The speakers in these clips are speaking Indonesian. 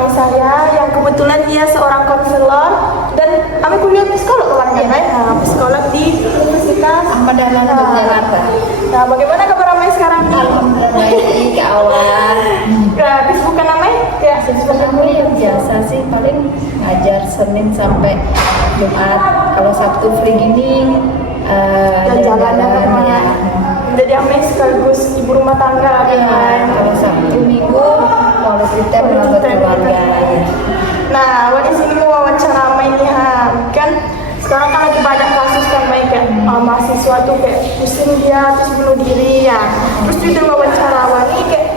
ramai saya yang kebetulan dia seorang konselor dan kami kuliah psikolog kemarin kan? Nah, psikolog di Universitas Ahmad Dahlan Yogyakarta. Nah, bagaimana kabar ramai sekarang? Alhamdulillah baik ke awal. Nah, kesibukan ramai? Ya, Sebenarnya kuliah biasa sih, paling ngajar Senin sampai Jumat. Kalau Sabtu free gini jalan-jalan ya. Jadi ramai sekaligus ibu rumah tangga kan? Kalau Sabtu Minggu quality time buat keluarga. Nah, awak di sini mau wawancara Mai nih kan sekarang kan lagi banyak kasus kan Mai kayak mahasiswa tuh kayak pusing dia terus bunuh diri ya. Terus juga wawancara awak nih kayak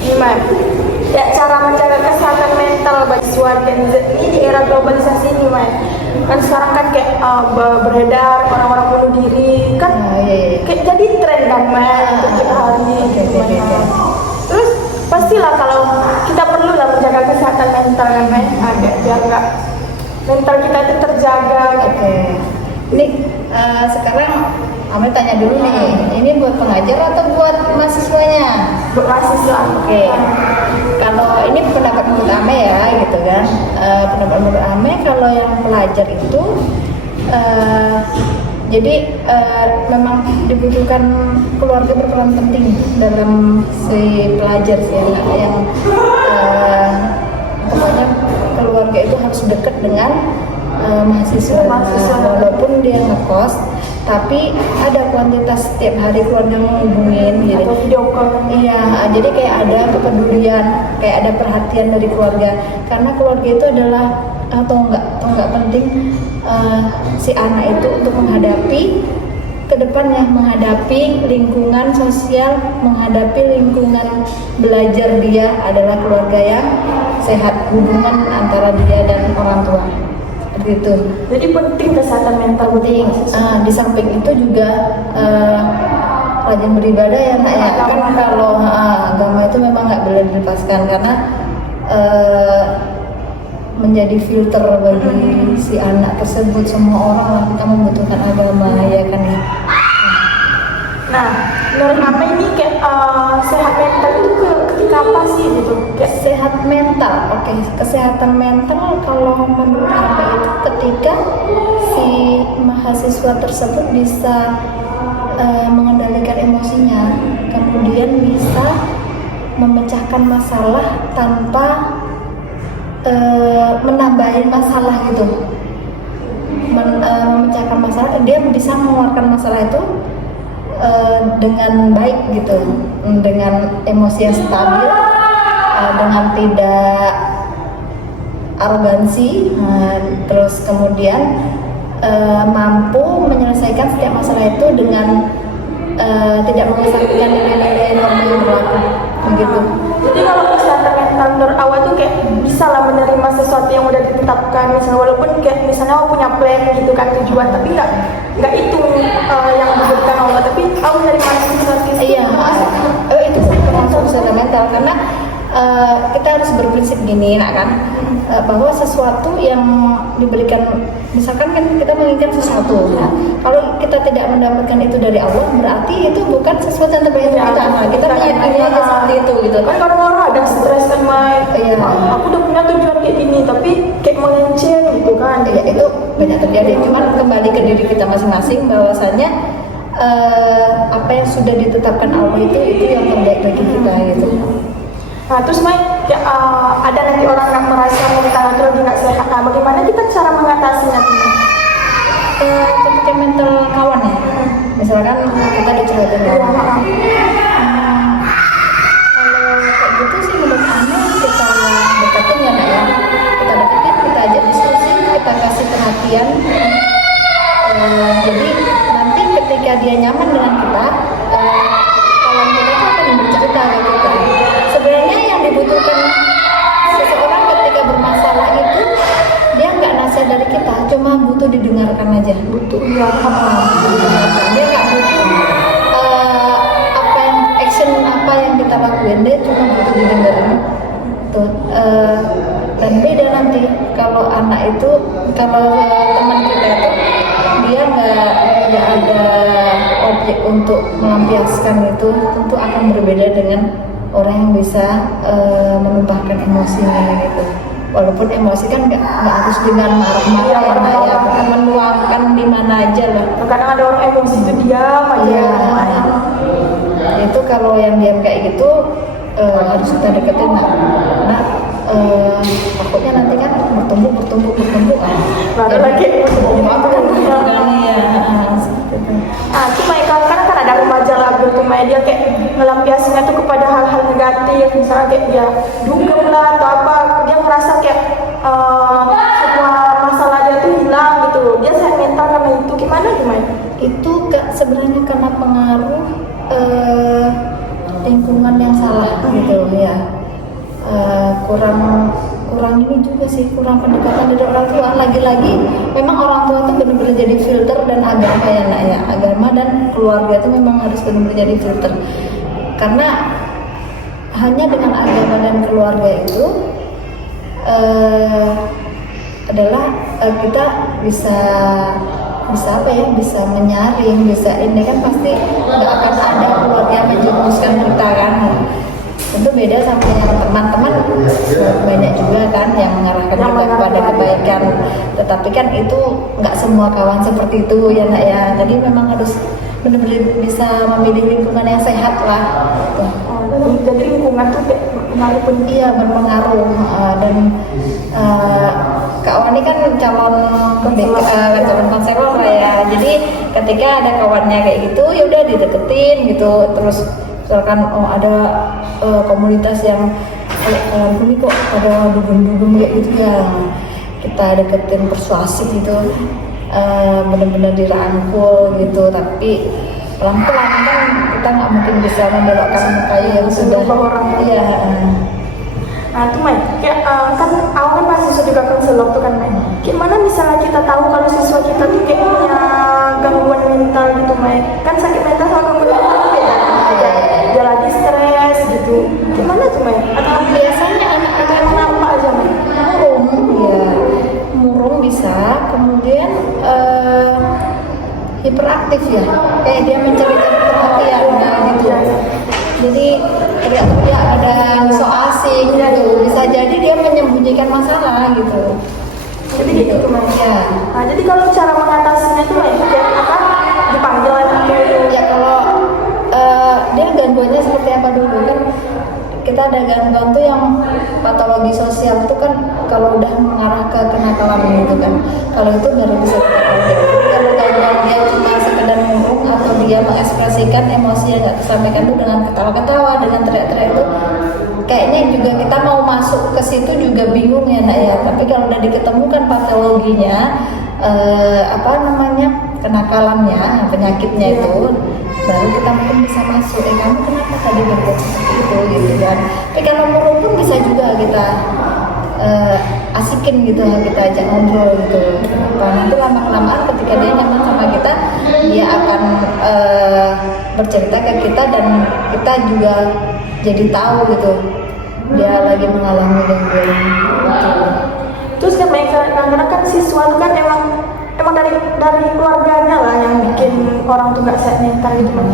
gimana? Ya cara menjaga kesehatan mental bagi siswa Gen Z ini di era globalisasi ini Mai. Kan sekarang kan kayak beredar orang-orang bunuh diri kan kayak jadi tren kan Mai setiap hari. Terus pastilah kalau kita perlu lah menjaga kesehatan mental kan Mai, agak biar nggak mental kita itu terjaga. Oke. Ini sekarang Ame tanya dulu nih, ini buat pengajar atau buat mahasiswanya? Buat mahasiswa. Oke. Kalau ini pendapat menurut Ame ya, gitu kan. Pendapat menurut Ame kalau yang pelajar itu jadi memang dibutuhkan keluarga berperan penting dalam si pelajar sih yang pokoknya keluarga itu harus dekat dengan mahasiswa. Walaupun dia ngekos, tapi ada kuantitas setiap hari keluarga menghubungin gitu. Atau video call. Iya, jadi kayak ada kepedulian, kayak ada perhatian dari keluarga. Karena keluarga itu adalah atau enggak penting si anak itu untuk menghadapi kedepannya, menghadapi lingkungan sosial, menghadapi lingkungan belajar dia adalah keluarga yang sehat, hubungan antara dia dan orang tua. Gitu. Jadi penting kesehatan mental Penting. Di samping itu juga rajin beribadah ya nak ya. Kan kalau agama itu memang nggak boleh dilepaskan karena menjadi filter bagi si anak tersebut. Semua orang lah kita membutuhkan agama ya kan ya. Nah, menurut Ame ini kayak sehat mental itu ketika apa sih gitu? Kayak sehat mental, oke. Kesehatan mental kalau menurut Ame itu ketika si mahasiswa tersebut bisa mengendalikan emosinya, kemudian bisa memecahkan masalah tanpa menambahin masalah gitu. Memecahkan masalah, dia bisa mengeluarkan masalah itu dengan baik gitu, dengan emosi yang stabil, dengan tidak arogansi, terus kemudian mampu menyelesaikan setiap masalah itu dengan tidak mengesampingkan nilai-nilai norma yang berlaku begitu. Jadi kalau kesehatan mental menurut awak tuh kayak bisa lah menerima sesuatu yang udah ditetapkan, misalnya walaupun kayak misalnya awak punya plan gitu kan tujuan, tapi nggak itu yang diberikan Allah, tapi awak menerima sesuatu itu. Iya, itu termasuk kesehatan mental karena kita harus berprinsip gini nak kan, bahwa sesuatu yang diberikan, misalkan kan kita menginginkan sesuatu, kalau kita tidak mendapatkan itu dari Allah berarti itu bukan sesuatu yang terbaik untuk kita. Kita meyakini aja seperti itu gitu Kan orang-orang ada stres kan Mai, aku udah punya tujuan kayak gini tapi kayak melenceng gitu kan. Ya, itu banyak terjadi. Cuman kembali ke diri kita masing-masing bahwasanya apa yang sudah ditetapkan Allah itu yang terbaik bagi kita gitu. Nah terus Mai, ada nanti orang yang merasa mental itu lagi nggak sehat. Nah bagaimana kita cara mengatasinya tuh? Ketika mental kawan ya, misalkan kita dicurhatin kawan. Kalau kayak gitu sih menurut Ane kita deketin ya nak ya. Kita deketin, kita ajak diskusi, kita kasih perhatian. Jadi nanti ketika dia nyaman dengan kita, kawan kita itu akan bercerita ke kita. Sebenarnya yang dibutuhkan seseorang ketika bermasalah itu dia nggak nasihat dari kita, cuma butuh didengarkan aja. Butuh dia nggak butuh apa yang kita lakuin, dia cuma butuh didengarkan. Tuh, dan beda nanti kalau anak itu, kalau teman kita itu dia nggak ada objek untuk melampiaskan itu, tentu akan berbeda dengan orang yang bisa menumpahkan emosinya gitu. Walaupun emosi kan nggak harus dengan marah-marah ya, Nak, ya, bukan menuangkan di mana aja lah. Kadang ada orang emosi itu diam aja. Ya, itu kalau yang diam kayak gitu harus kita deketin, Nak. Karena takutnya nanti kan bertumpuk Baru lagi cuma kadang kan ada remaja labil tuh dia kayak ngelampiasinya tuh kepada hal-hal negatif, misalnya kayak dia dugem lah atau apa, dia ngerasa kayak semua masalah dia tuh hilang gitu, dia saya mental karena itu. Gimana? Itu sebenarnya karena pengaruh lingkungan yang salah gitu ya. Kurang ini juga sih, kurang pendekatan dari orang tua. Lagi-lagi memang orang tua itu benar-benar jadi filter, dan agama ya, Nak, ya, agama dan keluarga itu memang harus benar-benar jadi filter, karena hanya dengan agama dan keluarga itu adalah kita bisa apa ya, bisa menyaring, bisa ini kan pasti nggak akan ada keluarga yang menjerumuskan kita kan. Tentu beda sama yang teman-teman, banyak juga kan yang mengarahkan juga kepada kebaikan, tetapi kan itu nggak semua kawan seperti itu ya, Nak, ya. Jadi memang harus benar-benar bisa memilih lingkungan yang sehat lah. Jadi lingkungan tuh berpengaruh. Iya, berpengaruh. Dan Kak Wani kan calon konselor lah ya. Jadi ketika ada kawannya kayak gitu, ya udah dideketin gitu. Terus misalkan ada komunitas yang ini kok ada dugem-dugem kayak gitu ya, kita deketin persuasif gitu, benar-benar dirangkul gitu. Tapi pelan-pelan kan kita nggak mungkin bisa membelokkan kayu yang sudah iya. Nah itu kayak kan awalnya pas siswa juga konselor tuh kan gimana misalnya kita tahu kalau siswa kita tuh kayak punya gangguan mental gitu kan sakit mental sama gangguan mental itu beda kan, dia lagi stres gitu, gimana tuh atau biasanya anak itu yang nampak aja murung bisa, kemudian hiperaktif ya, kayak dia mencari-cari perhatian gitu. Jadi teriak-teriak ada so asing gitu, bisa jadi dia menyembunyikan masalah gitu. Jadi gitu tuh ya. Nah jadi kalau cara mengatasinya tuh kayak apa, dipanggil atau ya kalau dia gangguannya seperti apa dulu kan, kita ada gangguan tuh yang patologi sosial itu kan kalau udah mengarah ke kenakalan gitu kan, kalau itu baru bisa kita panggil. Kalau gangguan dia cuma sekedar ngomong atau dia mengekspresikan emosi yang nggak tersampaikan itu dengan ketawa-ketawa, dengan teriak-teriak itu, kayaknya juga kita mau masuk ke situ juga bingung ya, Nak, ya. Tapi kalau udah diketemukan patologinya, kenakalannya, penyakitnya itu, baru kita mungkin bisa masuk. Kamu kenapa tadi berbuat seperti itu gitu kan? Tapi kalau murung pun bisa juga kita asikin gitu, kita ajak ngobrol gitu. Nanti lama-kelamaan ketika dia nyaman sama kita, dia akan bercerita ke kita, dan kita juga jadi tahu gitu dia lagi mengalami gangguan gitu. Terus kan kadang-kadang kan siswa kan emang dari keluarganya lah yang bikin orang tuh nggak sehat mental gitu kan.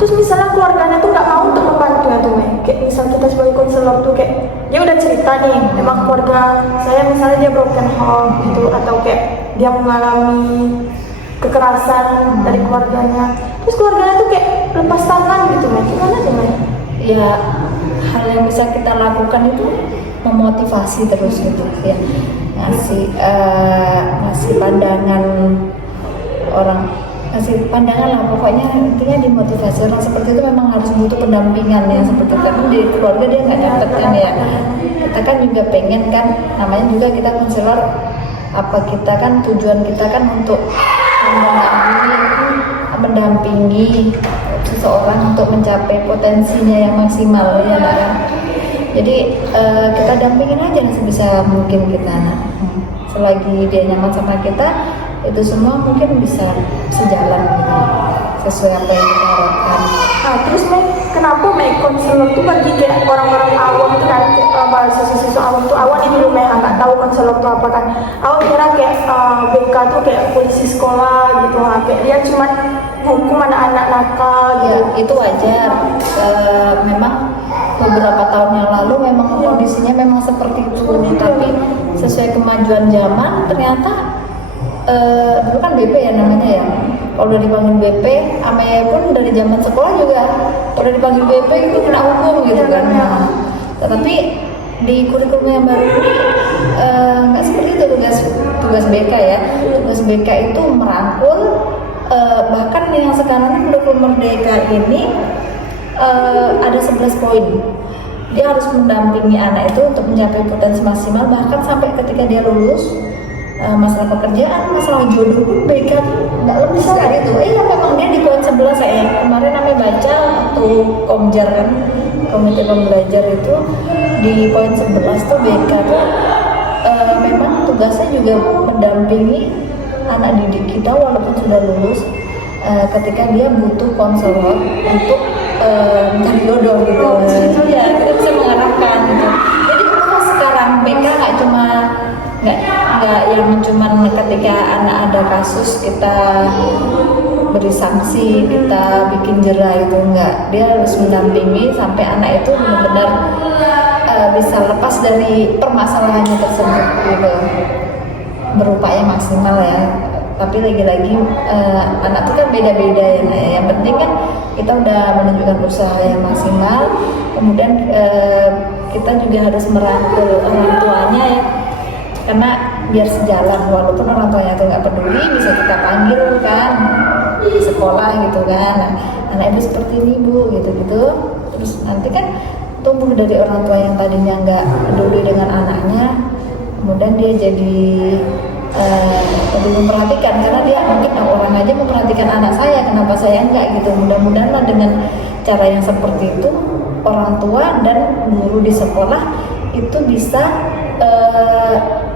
Terus misalnya keluarganya tuh nggak mau untuk membantu ya tuh kayak misal kita sebagai konselor tuh kayak dia udah cerita nih, emang keluarga saya misalnya dia broken home gitu, atau kayak dia mengalami kekerasan dari keluarganya, terus keluarganya tuh kayak lepas tangan gitu gimana tuh ya, hal yang bisa kita lakukan itu memotivasi terus gitu ya, ngasih pandangan lah, pokoknya intinya dimotivasi. Orang seperti itu memang harus butuh pendampingan ya, seperti kan di keluarga dia nggak dapat kan ya. Kita kan juga pengen kan, namanya juga kita konselor, apa kita kan tujuan kita kan untuk mendampingi seseorang untuk mencapai potensinya yang maksimal ya, Nak. Jadi kita dampingin aja sebisa mungkin kita, Nak. Selagi dia nyaman sama kita, itu semua mungkin bisa sejalan gitu, sesuai apa yang kita harapkan. Nah terus kenapa konselor tuh bagi kayak orang-orang awam tuh kan, siswa awam tuh awam itu dulu nggak tahu konselor tuh apa kan, awam kira kayak BK tuh kayak polisi sekolah gitu, kayak dia cuma hukum anak-anak nakal gitu. Ya, itu wajar. Memang beberapa tahun yang lalu memang kondisinya memang seperti itu, tapi sesuai kemajuan zaman ternyata dulu kan BP ya namanya ya, kalau udah dipanggil BP, ame pun dari zaman sekolah juga udah dipanggil BP itu kena hukum gitu kan. Tetapi di kurikulum yang baru ini nggak seperti itu tugas BK ya. Tugas BK itu merangkul, bahkan yang sekarang kurikulum Merdeka ini ada 11 poin. Dia harus mendampingi anak itu untuk mencapai potensi maksimal, bahkan sampai ketika dia lulus. Masalah pekerjaan, masalah jodoh pun BK nggak lebih sekali itu. Memang dia di poin 11 saya kemarin namanya baca tuh Komjar kan, Komite Pembelajar itu di poin 11 tuh BK tuh memang tugasnya juga mendampingi anak didik kita walaupun sudah lulus, ketika dia butuh konselor untuk mencari jodoh gitu. Ya kita bisa mengarahkan gitu. Jadi kalau sekarang BK nggak yang cuman ketika anak ada kasus kita beri sanksi, kita bikin jera itu enggak. Dia harus mendampingi sampai anak itu benar-benar bisa lepas dari permasalahannya tersebut gitu, berupaya maksimal ya. Tapi lagi-lagi anak itu kan beda-beda ya. Nah, yang penting kan kita udah menunjukkan usaha yang maksimal, kemudian kita juga harus merangkul orang tuanya ya, karena biar sejalan, walaupun orang tuanya itu nggak peduli, bisa kita panggil kan di sekolah gitu kan. Nah, anak ibu seperti ini bu, gitu-gitu. Terus nanti kan tumbuh dari orang tua yang tadinya nggak peduli dengan anaknya, kemudian dia jadi lebih memperhatikan, karena dia mungkin orang aja memperhatikan anak saya, kenapa saya enggak gitu. Mudah-mudahan lah dengan cara yang seperti itu orang tua dan guru di sekolah itu bisa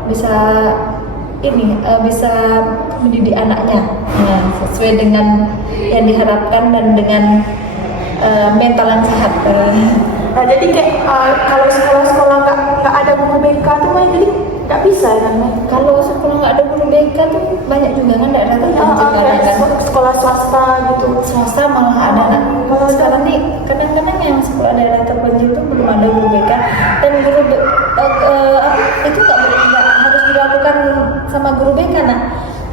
bisa mendidik anaknya sesuai dengan yang diharapkan dan dengan mental yang sehat. Nah, jadi kayak kalau sekolah-sekolah nggak ada guru BK tuh jadi nggak bisa ya kan? Kalau sekolah nggak ada guru BK tuh banyak juga kan daerah terpencil kan. Sekolah swasta gitu. Swasta malah ada. Malah sekarang nih kadang-kadang yang sekolah daerah terpencil tuh belum ada guru BK, dan guru itu nggak harus dilakukan sama guru BK. Nah,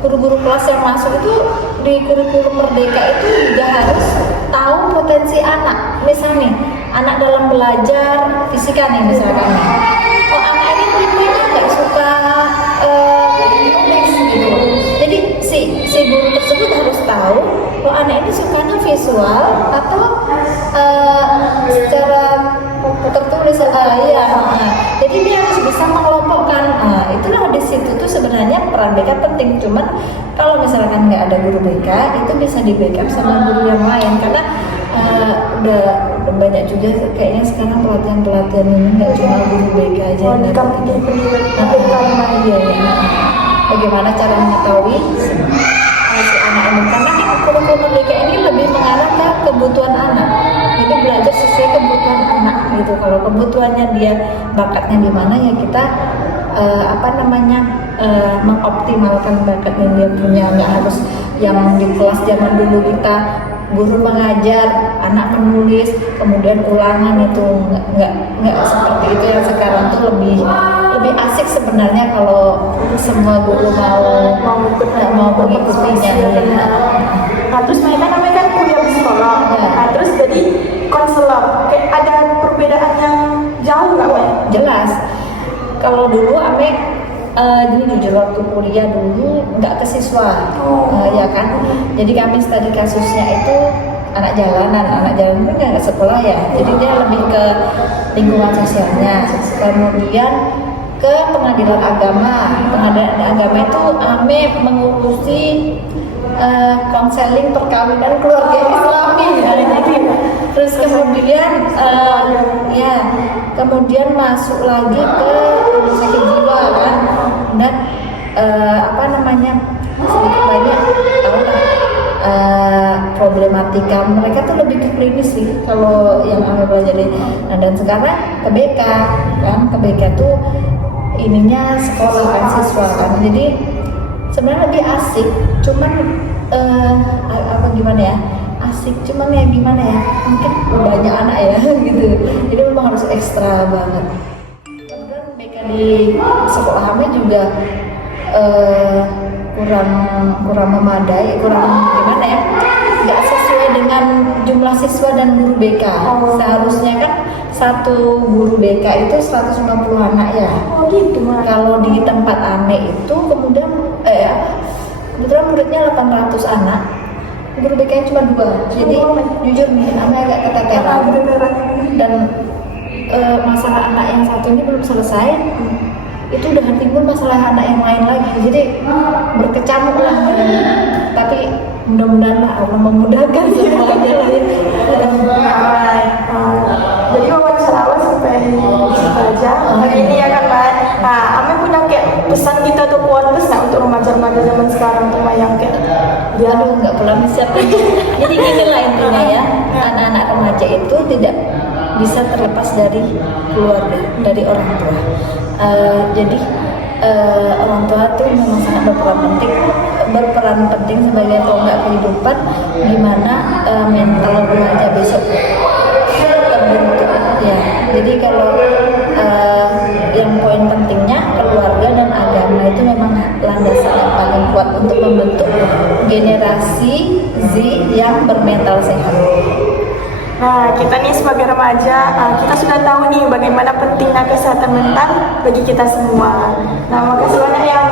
guru-guru kelas yang masuk itu di kurikulum Merdeka itu juga harus tahu potensi anak. Misalnya nih, anak dalam belajar fisika nih misalkan. Oh, anak ini tipenya nggak suka nulis gitu. Jadi si guru tersebut harus tahu bahwa anak ini sukanya visual atau secara tertulis ya. Jadi dia harus bisa mengelompokkan. Itulah di situ tuh sebenarnya peran BK penting. Cuman kalau misalkan nggak ada guru BK, itu bisa di backup sama guru yang lain, karena udah banyak juga kayaknya sekarang pelatihan ini nggak cuma guru BK aja yang ngerti. Bagaimana cara mengetahui si anak ini, karena kurikulum Merdeka ini lebih mengarah ke kebutuhan anak. Jadi belajar sesuai kebutuhan anak gitu. Kalau kebutuhannya dia bakatnya di mana ya kita mengoptimalkan bakat yang dia punya. Nggak harus yang di kelas zaman dulu kita guru mengajar, anak menulis, kemudian ulangan, itu nggak seperti itu. Yang sekarang tuh lebih asik sebenarnya kalau semua guru mau mengikutinya. Nah, terus mereka kan kuliah di sekolah. Nah, terus jadi konselor. Kayak ada perbedaan yang jauh nggak, Mbak? Jelas. Kalau dulu ini jujur waktu kuliah dulu nggak ke siswa, ya kan. Jadi kami studi kasusnya itu anak jalanan itu nggak sekolah ya. Jadi dia lebih ke lingkungan sosialnya. Kemudian ke pengadilan agama. Pengadilan agama itu mengurusi konseling perkawinan keluarga Islami. Terus kemudian kemudian masuk lagi ke rumah sakit jiwa kan, dan sedikit banyak tahu lah problematika mereka tuh lebih ke klinis sih kalau yang kami pelajari. Nah, dan sekarang ke BK kan, ke BK tuh ininya sekolah kan, siswa kan, jadi sebenarnya lebih asik. Cuman gimana ya, asik, cuman ya gimana ya, mungkin banyak anak ya gitu, jadi memang harus ekstra banget. Kemudian BK di sekolah kami juga kurang memadai, kurang gimana ya, nggak sesuai dengan jumlah siswa dan guru BK. Seharusnya kan satu guru BK itu 150 anak ya. Oh gitu Mas. Kalau di tempat Ame itu kemudian kebetulan muridnya 800 anak, guru BK-nya cuma 2. Jadi jujur nih, Ame agak keteteran. Dan masalah anak yang satu ini belum selesai, itu udah timbul masalah anak yang lain lagi. Jadi berkecamuk lah. Tapi mudah-mudahan lah Allah memudahkan semuanya lah ya. Jadi wawancara awal sampai situ aja hari ini ya kan Mbak. Nah, Ame punya kayak pesan kita tuh quotes nggak untuk remaja-remaja zaman sekarang tuh Mbak, yang kayak Aduh, nggak pernah disiapkan. Jadi gini lah intinya ya, anak-anak remaja itu tidak bisa terlepas dari keluarga, dari orang tua. Jadi orang tua tuh memang sangat berperan penting sebagai tonggak kehidupan, gimana mental remaja besok terbentuk ya. Jadi kalau yang poin pentingnya keluarga dan agama itu memang landasan yang paling kuat untuk membentuk generasi Z yang bermental sehat. Nah, kita nih sebagai remaja, kita sudah tahu nih bagaimana pentingnya kesehatan mental bagi kita semua. Nah, makasih banyak ya